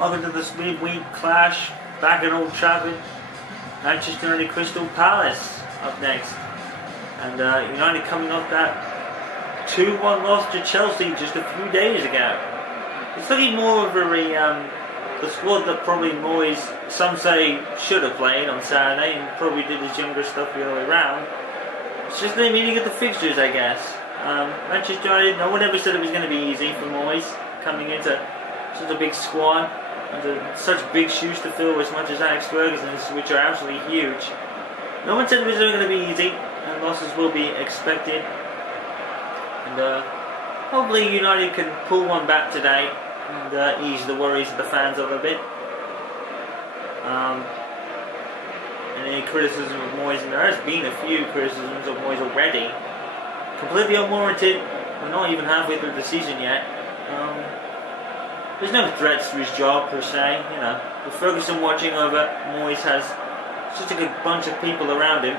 Welcome to this midweek clash back at Old Trafford. Manchester United Crystal Palace up next. And United coming off that 2-1 loss to Chelsea just a few days ago. It's looking more of the squad that probably Moyes, some say, should have played on Saturday and probably did his younger stuff the other way around. It's just the meaning of the fixtures, I guess. Manchester United, no one ever said it was going to be easy for Moyes coming into such a big squad, under such big shoes to fill as much as Alex Ferguson's, which are absolutely huge. No one said it was going to be easy, and losses will be expected. And hopefully United can pull one back today and ease the worries of the fans a little bit. And any criticism of Moyes, and there has been a few criticisms of Moyes already, completely unwarranted. We're not even halfway through the season yet. There's no threats to his job per se, you know. With Ferguson watching over, Moyes has such a good bunch of people around him.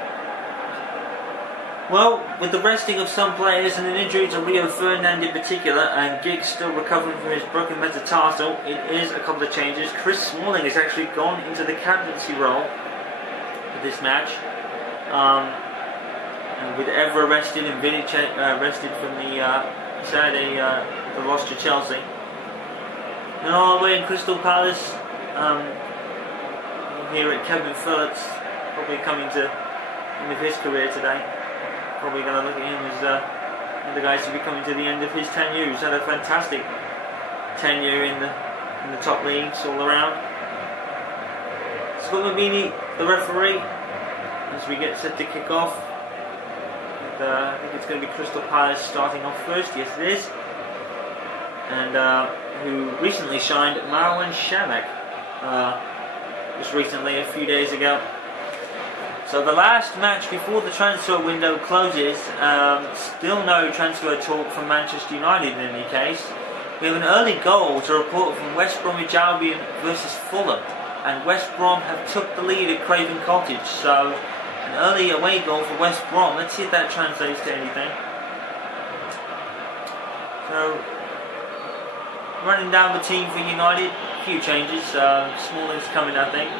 Well, with the resting of some players and an injury to Rio Ferdinand in particular, and Giggs still recovering from his broken metatarsal, it is a couple of changes. Chris Smalling has actually gone into the captaincy role for this match. And with Evra rested and Vidic rested from the Saturday the loss to Chelsea. And all the way in Crystal Palace, here at Kevin Phillips, probably coming to the end of his career today. Probably going to look at him as one of the guys to be coming to the end of his tenure. He's had a fantastic tenure in the top leagues all around. Scott Mabini, the referee, as we get set to kick off. And, I think it's going to be Crystal Palace starting off first. Yes, it is. And who recently signed Marwan Shamak just recently, a few days ago. So the last match before the transfer window closes, still no transfer talk from Manchester United in any case. We have an early goal to report from West Bromwich Albion versus Fulham, and West Brom have took the lead at Craven Cottage. So an early away goal for West Brom. Let's see if that translates to anything. So running down the team for United, a few changes. Smalling's coming, I think.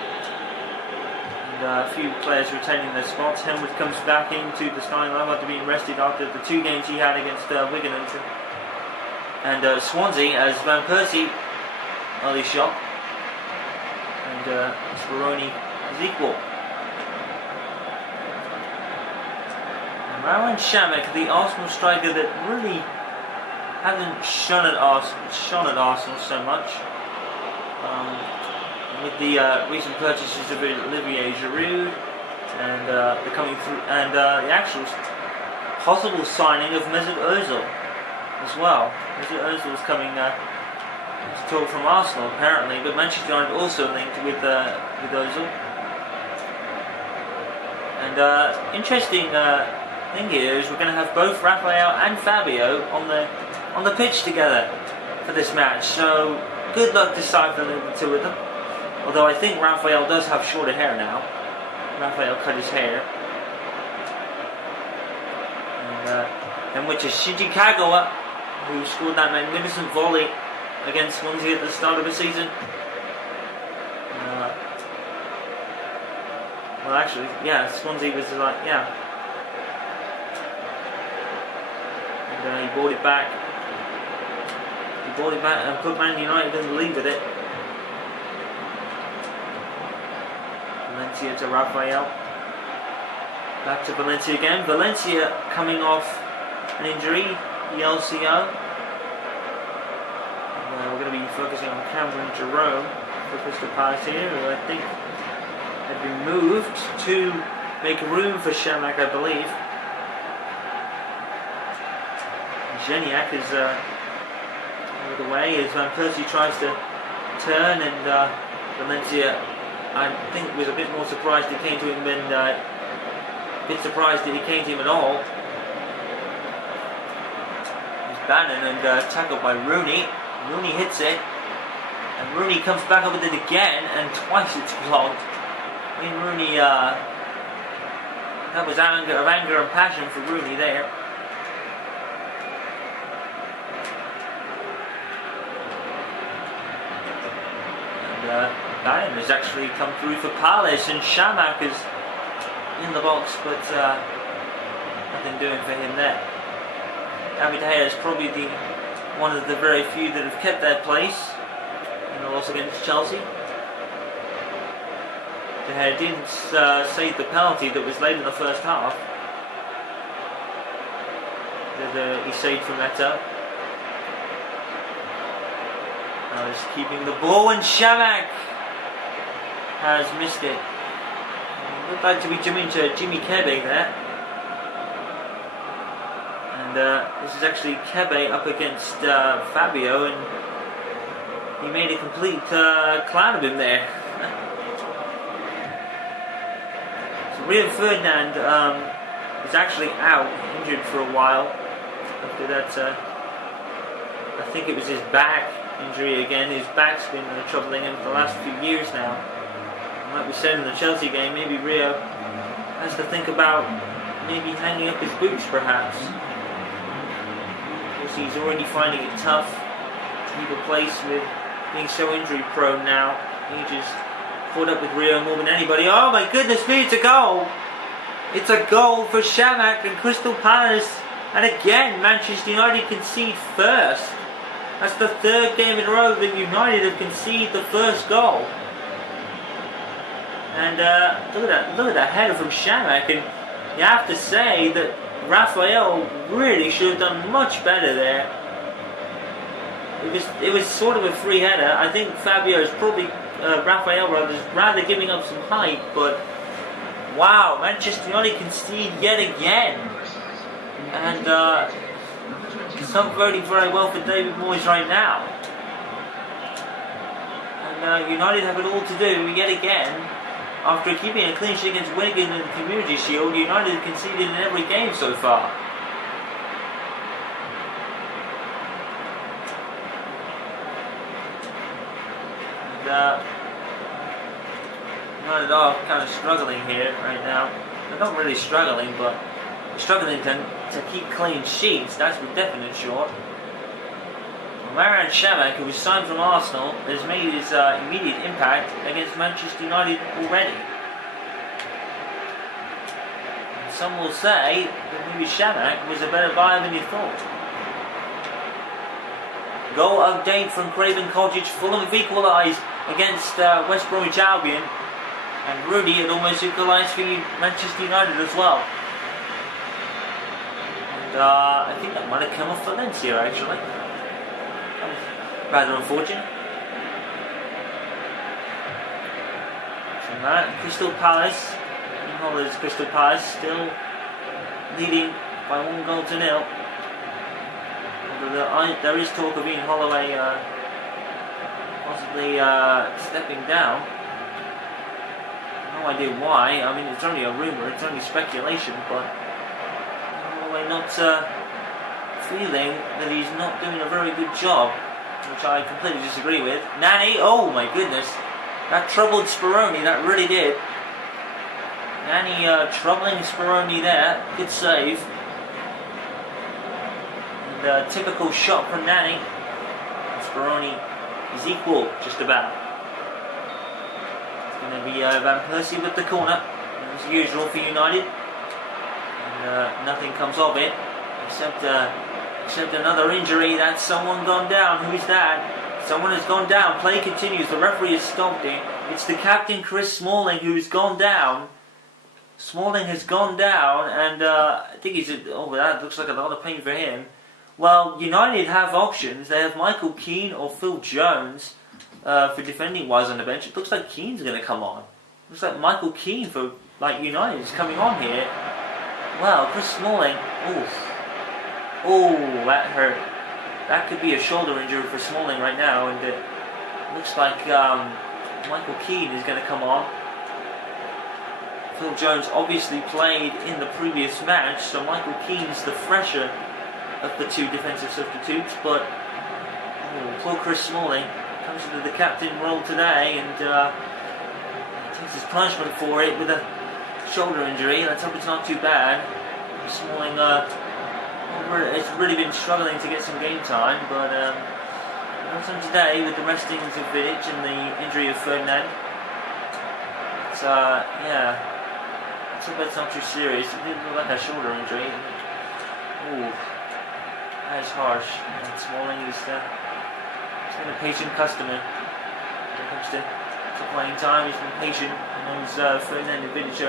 A few players retaining their spots. Henwood comes back into the starting line after being rested after the 2 games he had against Wigan and Swansea, as Van Persie early shot, and Speroni is equal. And Marwan Shamak, the Arsenal striker that really hasn't shone at Arsenal so much. With the recent purchases of Olivier Giroud and the coming through, and the actual possible signing of Mesut Ozil as well. Mesut Ozil is coming to talk from Arsenal apparently, but Manchester United also linked with Ozil. And interesting thing here is we're going to have both Raphael and Fabio on the pitch together for this match. So good luck deciphering the two of them. Although I think Raphael does have shorter hair now. Raphael cut his hair. And which is Shinji Kagawa, who scored that magnificent volley against Swansea at the start of the season. Well, actually, yeah, Swansea was like, yeah. And he brought it back. And put Man United in the lead with it. Valencia to Raphael. Back to Valencia again. Valencia coming off an injury, the LCO. And, we're going to be focusing on Cameron Jerome for Crystal Palace here, who I think had been moved to make room for Shamak, I believe. Geniak is out of the way as Van Persie tries to turn, and Valencia, I think, was a bit more surprised he came to him than a bit surprised that he came to him at all. He's Bannon and tackled by Rooney. Rooney hits it, and Rooney comes back up with it again, and twice it's blocked. I mean, Rooney, that was anger and passion for Rooney there. Bayern has actually come through for Palace, and Shamak is in the box, but nothing doing for him there. David Moyes is probably one of the very few that have kept their place in the loss against Chelsea. De Gea didn't save the penalty that was late in the first half. That he saved from Neto. Now he's keeping the ball, and Shamak has missed it. Looked like to be Jimmy Kebe there. And this is actually Kebe up against Fabio, and he made a complete clown of him there. So Rio Ferdinand is actually out, injured for a while. After that, I think it was his back injury again. His back's been troubling him for the last few years now. Like we said in the Chelsea game, maybe Rio has to think about maybe hanging up his boots perhaps. Because he's already finding it tough to keep a place with being so injury prone now. He just caught up with Rio more than anybody. Oh my goodness me, it's a goal! It's a goal for Shamak and Crystal Palace. And again, Manchester United concede first. That's the third game in a row that United have conceded the first goal. And look at that header from Shamak, and you have to say that Raphael really should have done much better there. It was sort of a free header. I think Fabio is probably Raphael rather giving up some height, but wow, Manchester United concede yet again, and it's not voting very well for David Moyes right now. And United have it all to do yet again. After keeping a clean sheet against Wigan in the Community Shield, United have conceded in every game so far. And United are kind of struggling here right now. They're not really struggling, but struggling to keep clean sheets, that's for definite sure. Maran Shamak, who was signed from Arsenal, has made his immediate impact against Manchester United already. And some will say that maybe Shamak was a better buyer than you thought. Goal update from Craven Cottage. Fulham have equalised against West Bromwich Albion, and Rudy had almost equalised for Manchester United as well. And I think that might have come off Valencia actually. Rather unfortunate. So that Crystal Palace, Holland's Crystal Palace, still leading by 1-0. Although there is talk of Ian Holloway possibly stepping down. No idea why. I mean, it's only a rumour, it's only speculation, but Holloway not feeling that he's not doing a very good job, which I completely disagree with. Nani, oh my goodness, that troubled Speroni, that really did. Nani troubling Speroni there, good save. And a typical shot from Nani. Speroni is equal, just about. It's going to be Van Persie with the corner, as usual for United. And nothing comes of it, except another injury. That's someone gone down. Who's that? Someone has gone down. Play continues. The referee has stopped it. It's the captain, Chris Smalling, who's gone down. Smalling has gone down, and I think he's... Oh, that looks like a lot of pain for him. Well, United have options. They have Michael Keane or Phil Jones for defending-wise on the bench. It looks like Keane's going to come on. Looks like Michael Keane for United is coming on here. Wow, Chris Smalling. Oof. Oh, that hurt. That could be a shoulder injury for Smalling right now, and it looks like Michael Keane is going to come on. Phil Jones obviously played in the previous match, so Michael Keane's the fresher of the two defensive substitutes, but poor Chris Smalling comes into the captain role today and takes his punishment for it with a shoulder injury. Let's hope it's not too bad. Smalling has really been struggling to get some game time, but Also today, with the restings of Vidic and the injury of Ferdinand, it's yeah, let's hope it's not too serious. It did look like a shoulder injury. Ooh, that is harsh. And Smalling is he's been a patient customer when it comes to playing time. He's been patient, and knows Ferdinand and Vidic he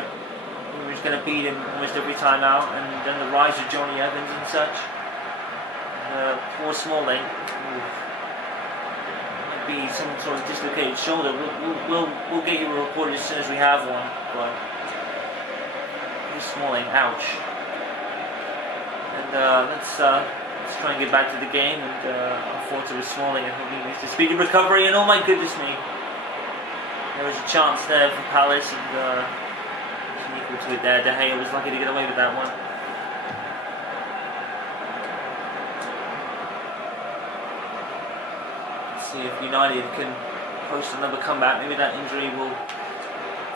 was going to beat him almost every time out, and then the rise of Johnny Evans and such. Poor Smalling. Might be some sort of dislocated shoulder. We'll get you a report as soon as we have one. But Smalling, ouch. And let's try and get back to the game. And unfortunately, with Smalling, I hope he makes a speedy recovery. And oh my goodness me, there was a chance there for Palace, and equal to it there. De Gea was lucky to get away with that one. See if United can post another comeback. Maybe that injury will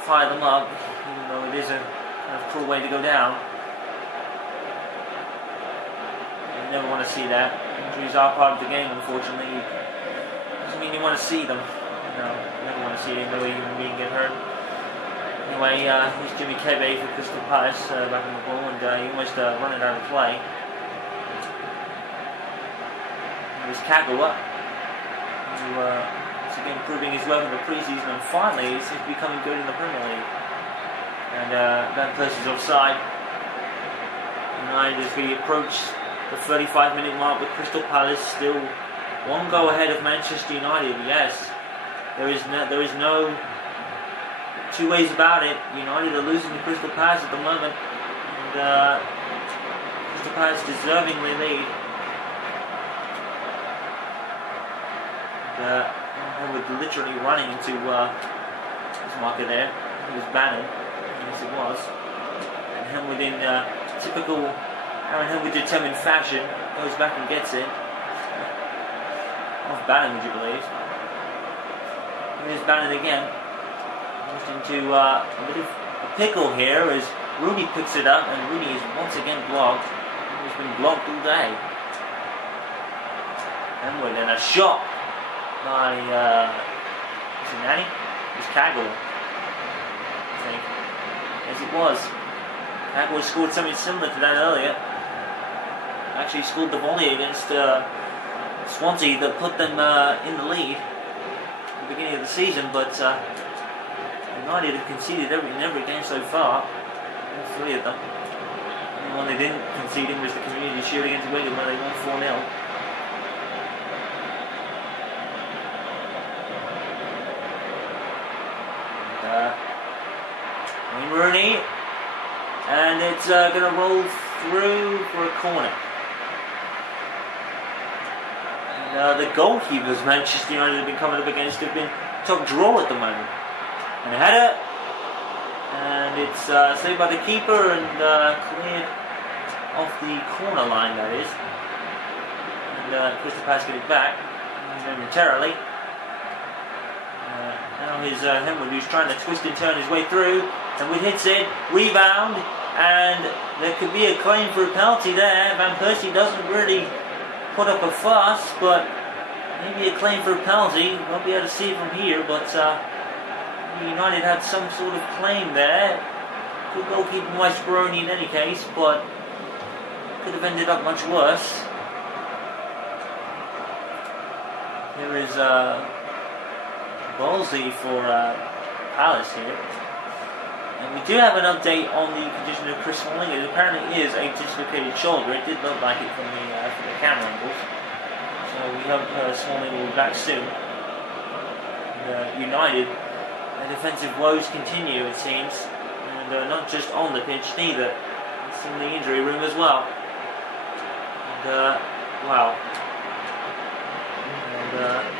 fire them up, even though it is a kind of cruel way to go down. You never want to see that. Injuries are part of the game, unfortunately. Doesn't mean you want to see them. No, you never want to see another human being get hurt. Anyway, here's Jimmy Kebe for Crystal Palace back on the ball, and he almost running out of play. Here's Kagawa, who is again proving his worth in the preseason, and finally he seems to be becoming good in the Premier League. And Van Persie's offside. United as we approach the 35-minute mark with Crystal Palace still one goal ahead of Manchester United. Yes, there is no two ways about it. United are losing to Crystal Palace at the moment, and Crystal Palace deservingly lead. And with literally running into his marker there. He was Bannon, yes it was. And him within typical Aaron Hill with determined fashion goes back and gets it. Off Bannon, would you believe? Here's Bannon again. Into a bit of a pickle here as Rooney picks it up, and Rooney is once again blocked. He's been blocked all day. And then a shot by is it Nani? It's Kaggle, I think. Yes, it was. Kaggle scored something similar to that earlier. Actually scored the volley against Swansea that put them in the lead at the beginning of the season, but United have conceded in every game so far. All three of them. The only one they didn't concede in was the Community Shield against Wigan, where they won 4-0. Rooney, and it's going to roll through for a corner. And the goalkeepers Manchester United have been coming up against have been top draw at the moment. And a header, and it's saved by the keeper and cleared off the corner line, that is. And Crystal Palace get it back momentarily. Now here's Henwood, who's trying to twist and turn his way through, and we hits it, rebound, and there could be a claim for a penalty there. Van Persie doesn't really put up a fuss, but maybe a claim for a penalty. Won't be able to see it from here, but United had some sort of claim there. Good goalkeeping by Speroni in any case, but could have ended up much worse. Here is ballsy for Palace here. And we do have an update on the condition of Chris Smalling. It apparently is a dislocated shoulder. It did look like it from the camera angles. So we hope Smalling will be back soon. And, United, their defensive woes continue, it seems. And not just on the pitch, neither. It's in the injury room as well. And, wow. And,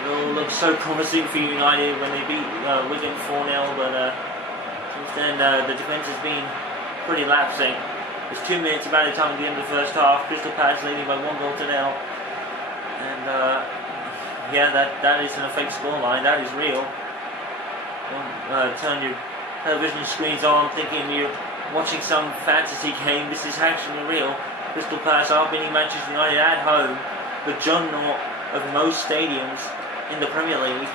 it all looks so promising for United when they beat Wigan 4-0, but since then the defence has been pretty lapsing. There's 2 minutes about the time at the end of the first half. Crystal Palace leading by 1-0. And yeah, that isn't a fake scoreline, that is real. Don't turn your television screens on thinking you're watching some fantasy game. This is actually real. Crystal Palace are beating Manchester United at home, but of most stadiums in the Premier League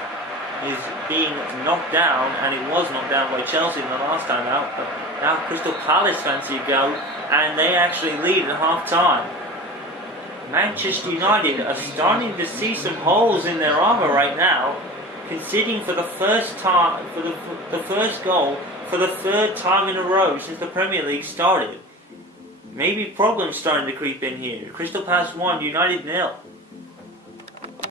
is being knocked down, and it was knocked down by Chelsea in the last time out, but now Crystal Palace fancy a go, and they actually lead at half time. Manchester United are starting to see some holes in their armour right now, conceding for the first time, for the first goal for the third time in a row since the Premier League started. Maybe problems starting to creep in here. Crystal Palace 1, United 0.